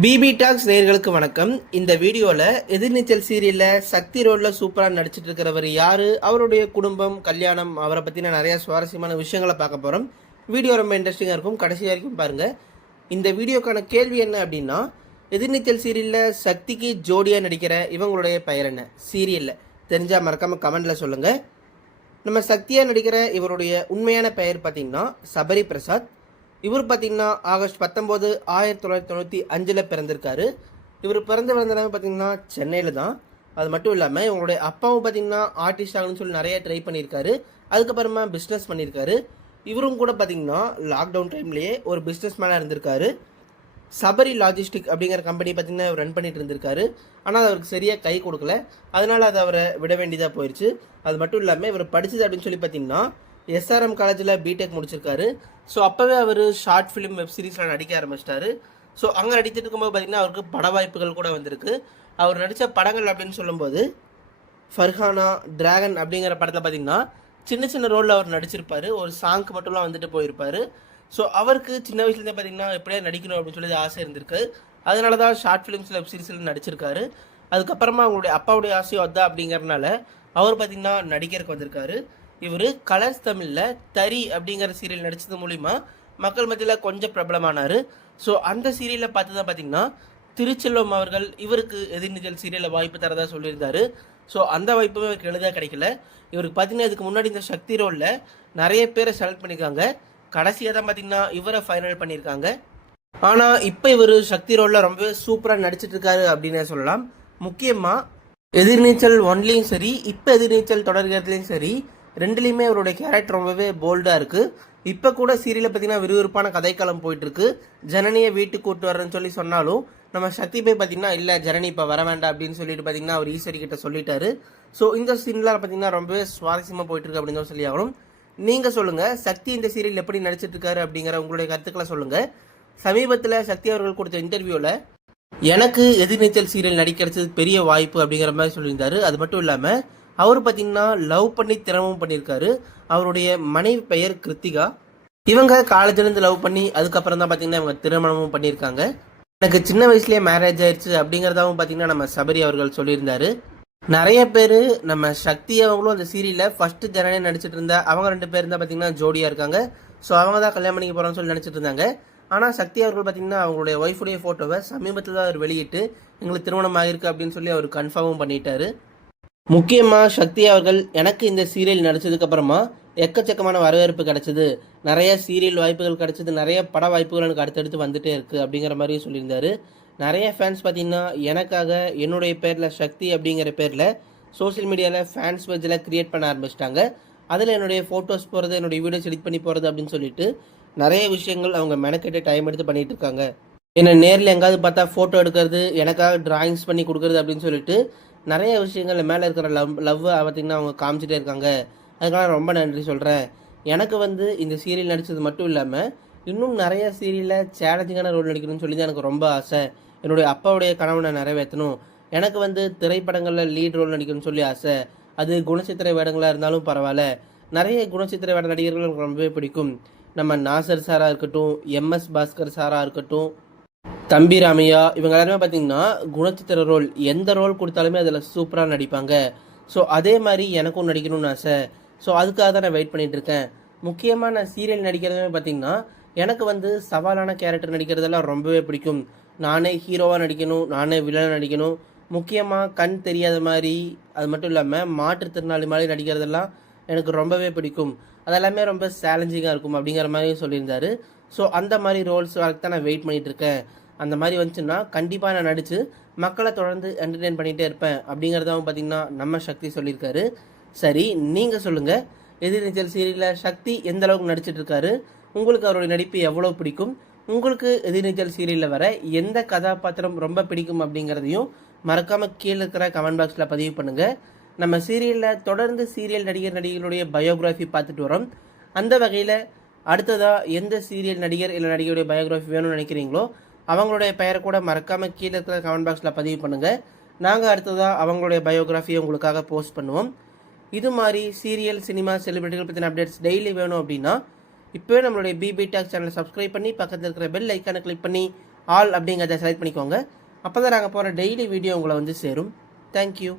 BP tax நேயர்களுக்கு வணக்கம். இந்த வீடியோவில் எதிர்நீச்சல் சீரியலில் சக்தி ரோலில் சூப்பராக நடிச்சிட்டு இருக்கிறவர் யார், அவருடைய குடும்பம், கல்யாணம், அவரை பற்றின நிறைய சுவாரஸ்யமான விஷயங்களை பார்க்க போகிறோம். வீடியோ ரொம்ப இன்ட்ரெஸ்டிங்காக இருக்கும், கடைசி வரைக்கும் பாருங்கள். இந்த வீடியோக்கான கேள்வி என்ன அப்படின்னா, எதிர்நீச்சல் சீரியலில் சக்திக்கு ஜோடியாக நடிக்கிற இவங்களுடைய பெயர் என்ன? சீரியலில் தெரிஞ்சால் மறக்காமல் கமெண்டில் சொல்லுங்கள். நம்ம சக்தியாக நடிக்கிற இவருடைய உண்மையான பெயர் பார்த்திங்கன்னா சபரி பிரசாத். இவர் பார்த்தீங்கன்னா ஆகஸ்ட் 19, 1995 பிறந்திருக்காரு. இவர் பிறந்து வளர்ந்த பார்த்தீங்கன்னா சென்னையில் தான். அது மட்டும் இல்லாமல் இவங்களுடைய அப்பாவும் பார்த்தீங்கன்னா ஆர்டிஸ்ட் ஆகணும்னு சொல்லி நிறைய ட்ரை பண்ணியிருக்காரு. அதுக்கப்புறமா பிஸ்னஸ் பண்ணியிருக்காரு. இவரும் கூட பார்த்தீங்கன்னா லாக்டவுன் டைம்லேயே ஒரு பிஸ்னஸ் மேனாக இருந்திருக்காரு. சபரி லாஜிஸ்டிக் அப்படிங்கிற கம்பெனி பார்த்தீங்கன்னா இவர் ரன் பண்ணிட்டு இருந்திருக்காரு. ஆனால் அது அவருக்கு சரியாக கை கொடுக்கல. அதனால் அதை அவரை விட வேண்டியதாக போயிடுச்சு. அது மட்டும் இல்லாமல் இவர் படித்தது அப்படின்னு சொல்லி பார்த்தீங்கன்னா எஸ்ஆர்எம் காலேஜில் பிடெக் முடிச்சிருக்காரு. ஸோ அப்போவே அவர் ஷார்ட் ஃபிலிம் வெப் சீரிஸில் நடிக்க ஆரம்பிச்சிட்டாரு. ஸோ அங்கே நடித்துட்டு இருக்கும்போது பார்த்திங்கன்னா அவருக்கு பட வாய்ப்புகள் கூட வந்திருக்கு. அவர் நடித்த படங்கள் அப்படின்னு சொல்லும்போது ஃபர்ஹானா, டிராகன் அப்படிங்கிற படத்தில் பார்த்திங்கன்னா சின்ன சின்ன ரோலில் அவர் நடிச்சிருப்பார். ஒரு சாங்க்கு மட்டும்லாம் வந்துட்டு போயிருப்பார். ஸோ அவருக்கு சின்ன வயசுலேருந்தே பார்த்திங்கன்னா எப்படியா நடிக்கணும் அப்படின்னு சொல்லி ஆசை இருந்திருக்கு. அதனால தான் ஷார்ட் ஃபிலிம்ஸ் வெப் சீரிஸில் நடிச்சிருக்காரு. அதுக்கப்புறமா அவங்களுடைய அப்பாவுடைய ஆசையும் அதான் அப்படிங்கிறதுனால அவர் பார்த்திங்கன்னா நடிக்கிறதுக்கு வந்திருக்காரு. இவர் கலர்ஸ் தமிழில் தரி அப்படிங்கிற சீரியல் நடித்தது மூலிமா மக்கள் மத்தியில் கொஞ்சம் பிரபலமானார். ஸோ அந்த சீரியலில் பார்த்து தான் பார்த்திங்கன்னா திருச்செல்வம் அவர்கள் இவருக்கு எதிர்நீச்சல் சீரியலில் வாய்ப்பு தரதாக சொல்லியிருந்தார். ஸோ அந்த வாய்ப்புமே இவருக்கு எளிதாக கிடைக்கல. இவருக்கு பார்த்திங்கன்னா இதுக்கு முன்னாடி இந்த சக்தி ரோலில் நிறைய பேரை செலக்ட் பண்ணியிருக்காங்க. கடைசியாக தான் பார்த்திங்கன்னா இவரை ஃபைனல் பண்ணியிருக்காங்க. ஆனால் இப்போ இவர் சக்தி ரோலில் ரொம்பவே சூப்பராக நடிச்சிட்டு இருக்காரு அப்படின்னு சொல்லலாம். முக்கியமாக எதிர்நீச்சல் ஒன்லேயும் சரி, இப்போ எதிர்நீச்சல் தொடர்கிறதுலையும் சரி, ரெண்டுலேயுமே அவருடைய கேரக்டர் ரொம்பவே போல்டாக இருக்குது. இப்போ கூட சீரியலை பார்த்தீங்கன்னா விறுவிறுப்பான கதைக்களம் போயிட்டுருக்கு. ஜனனியை வீட்டுக்கு கூட்டு வரேன்னு சொல்லி சொன்னாலும் நம்ம சக்தி போய் பார்த்தீங்கன்னா இல்லை ஜனனி இப்போ வர வேண்டாம் அப்படின்னு சொல்லிட்டு பார்த்தீங்கன்னா அவர் ஈஸ்வரி கிட்ட சொல்லிட்டாரு. ஸோ இந்த சீன்லாம் பார்த்தீங்கன்னா ரொம்பவே சுவாரஸ்யமாக போயிட்டுருக்கு அப்படின்னு தான் சொல்லி ஆகணும். நீங்கள் சொல்லுங்கள், சக்தி இந்த சீரியல் எப்படி நடிச்சிட்டு இருக்காரு அப்படிங்கிற உங்களுடைய கருத்துக்களை சொல்லுங்கள். சமீபத்தில் சக்தி அவர்கள் கொடுத்த இன்டர்வியூவில் எனக்கு எதிர்நீச்சல் சீரியல் நடிக்கிறது பெரிய வாய்ப்பு அப்படிங்கிற மாதிரி சொல்லியிருந்தாரு. அது மட்டும் இல்லாமல் அவர் பார்த்தீங்கன்னா லவ் பண்ணி திருமணம் பண்ணியிருக்காரு. அவருடைய மனைவி பெயர் கிருத்திகா. இவங்க காலேஜ்லேருந்து லவ் பண்ணி அதுக்கப்புறம் தான் பார்த்தீங்கன்னா இவங்க திருமணமும் பண்ணியிருக்காங்க. எனக்கு சின்ன வயசுலேயே மேரேஜ் ஆயிடுச்சு அப்படிங்கிறதாவும் பார்த்தீங்கன்னா நம்ம சபரி அவர்கள் சொல்லியிருந்தாரு. நிறைய பேர் நம்ம சக்தி அவங்களும் அந்த சீரியலில் ஃபர்ஸ்ட் ஜனனி நடிச்சிட்டு இருந்தா அவங்க 2 பேர் தான் பார்த்தீங்கன்னா ஜோடியாக இருக்காங்க. ஸோ அவங்க தான் கல்யாணம் பண்ணிக்க போகிறோம்னு சொல்லி நினச்சிட்டு இருந்தாங்க. ஆனால் சக்தி அவர்கள் பார்த்தீங்கன்னா அவங்களுடைய ஒய்ஃபுடைய ஃபோட்டோவை சமீபத்தில் தான் அவர் வெளியிட்டு எங்களுக்கு திருமணம் ஆகிருக்கு அப்படின்னு சொல்லி அவர் கன்ஃபார்மும் பண்ணிட்டாரு. முக்கியமாக சக்தி அவர்கள் எனக்கு இந்த சீரியல் நடிச்சதுக்கு அப்புறமா எக்கச்சக்கமான வரவேற்பு கிடைச்சது, நிறைய சீரியல் வாய்ப்புகள் கிடைச்சது, நிறைய பட வாய்ப்புகள் எனக்கு அடுத்தடுத்து வந்துட்டே இருக்குது அப்படிங்கிற மாதிரியும் சொல்லியிருந்தாரு. நிறைய ஃபேன்ஸ் பார்த்தீங்கன்னா எனக்காக என்னுடைய பேரில் சக்தி அப்படிங்கிற பேரில் சோசியல் மீடியாவில் ஃபேன்ஸ் பேஜில் க்ரியேட் பண்ண ஆரம்பிச்சிட்டாங்க. அதில் என்னுடைய ஃபோட்டோஸ் போகிறது, என்னுடைய வீடியோஸ் எடிட் பண்ணி போகிறது அப்படின்னு சொல்லிட்டு நிறைய விஷயங்கள் அவங்க மெனக்கெட்டு டைம் எடுத்து பண்ணிகிட்டு இருக்காங்க. என்னை நேரில் எங்காவது பார்த்தா ஃபோட்டோ எடுக்கிறது, எனக்காக டிராயிங்ஸ் பண்ணி கொடுக்குறது அப்படின்னு சொல்லிட்டு நிறைய விஷயங்கள் மேலே இருக்கிற லவ் பார்த்திங்கன்னா அவங்க காமிச்சிட்டே இருக்காங்க. அதுக்காக ரொம்ப நன்றி சொல்கிறேன். எனக்கு இந்த சீரியல் நடித்தது மட்டும் இல்லாமல் இன்னும் நிறைய சீரியலில் சேலஞ்சிங்கான ரோல் நடிக்கணும்னு சொல்லி தான் எனக்கு ரொம்ப ஆசை. என்னுடைய அப்பாவுடைய கனவை நான் நிறைவேற்றணும். எனக்கு திரைப்படங்களில் லீட் ரோல் நடிக்கணும்னு சொல்லி ஆசை. அது குணச்சித்திர வேடங்களாக இருந்தாலும் பரவாயில்ல. நிறைய குணச்சித்திர வேட நடிகர்கள் எனக்கு ரொம்பவே பிடிக்கும். நம்ம நாசர் சாராக இருக்கட்டும், MS பாஸ்கர் சாராக இருக்கட்டும், தம்பி ராமையா, இவங்க எல்லாருமே பார்த்தீங்கன்னா குணச்சித்திர ரோல் எந்த ரோல் கொடுத்தாலுமே அதில் சூப்பராக நடிப்பாங்க. ஸோ அதே மாதிரி எனக்கும் நடிக்கணும்னு ஆசை. ஸோ அதுக்காக தான் நான் வெயிட் பண்ணிகிட்டு இருக்கேன். முக்கியமாக நான் சீரியல் நடிக்கிறதுமே பார்த்திங்கன்னா எனக்கு சவாலான கேரக்டர் நடிக்கிறதெல்லாம் ரொம்பவே பிடிக்கும். நானே ஹீரோவாக நடிக்கணும், நானே வில்லனாக நடிக்கணும். முக்கியமாக கண் தெரியாத மாதிரி, அது மட்டும் இல்லாமல் மாற்றுத்திறனாளி மாதிரி நடிக்கிறதெல்லாம் எனக்கு ரொம்பவே பிடிக்கும். அதெல்லாமே ரொம்ப சேலஞ்சிங்காக இருக்கும் அப்படிங்கிற மாதிரி சொல்லியிருந்தாரு. ஸோ அந்த மாதிரி ரோல்ஸ் வரைக்கும் தான் நான் வெயிட் பண்ணிகிட்டு இருக்கேன். அந்த மாதிரி வந்துச்சுன்னா கண்டிப்பாக நான் நடித்து மக்களை தொடர்ந்து என்டர்டெயின் பண்ணிகிட்டே இருப்பேன் அப்படிங்கிறதாவும் பார்த்திங்கன்னா நம்ம சக்தி சொல்லியிருக்காரு. சரி, நீங்கள் சொல்லுங்கள், எதிர்நீச்சல் சீரியலில் சக்தி எந்த அளவுக்கு நடிச்சிட்ருக்காரு, உங்களுக்கு அவருடைய நடிப்பு எவ்வளோ பிடிக்கும், உங்களுக்கு எதிர்நீச்சல் சீரியலில் வர எந்த கதாபாத்திரம் ரொம்ப பிடிக்கும் அப்படிங்கிறதையும் மறக்காமல் கீழே இருக்கிற கமெண்ட் பாக்ஸில் பதிவு பண்ணுங்கள். நம்ம சீரியலில் தொடர்ந்து சீரியல் நடிகர்களுடைய பயோகிராஃபி பார்த்துட்டு வரோம். அந்த வகையில் அடுத்ததாக எந்த சீரியல் நடிகர் இல்லை நடிகருடைய பயோகிராஃபி வேணும்னு நினைக்கிறீங்களோ அவங்களுடைய பெயரை கூட மறக்காமல் கீழே இருக்கிற கமெண்ட் பாக்ஸில் பதிவு பண்ணுங்கள். நாங்கள் அடுத்ததாக அவங்களுடைய பயோகிராஃபியை உங்களுக்காக போஸ்ட் பண்ணுவோம். இது மாதிரி சீரியல், சினிமா, செலிபிரிட்டிகள் பற்றின அப்டேட்ஸ் டெய்லி வேணும் அப்படின்னா இப்போவே நம்மளுடைய பிபி டாக்ஸ் சேனலை சப்ஸ்கிரைப் பண்ணி பக்கத்தில் இருக்கிற பெல் ஐக்கானை கிளிக் பண்ணி ஆல் அப்படிங்கிறத செலக்ட் பண்ணிக்கோங்க. அப்போ தான் நாங்கள் போகிற டெய்லி வீடியோ உங்களை வந்து சேரும். தேங்க்யூ.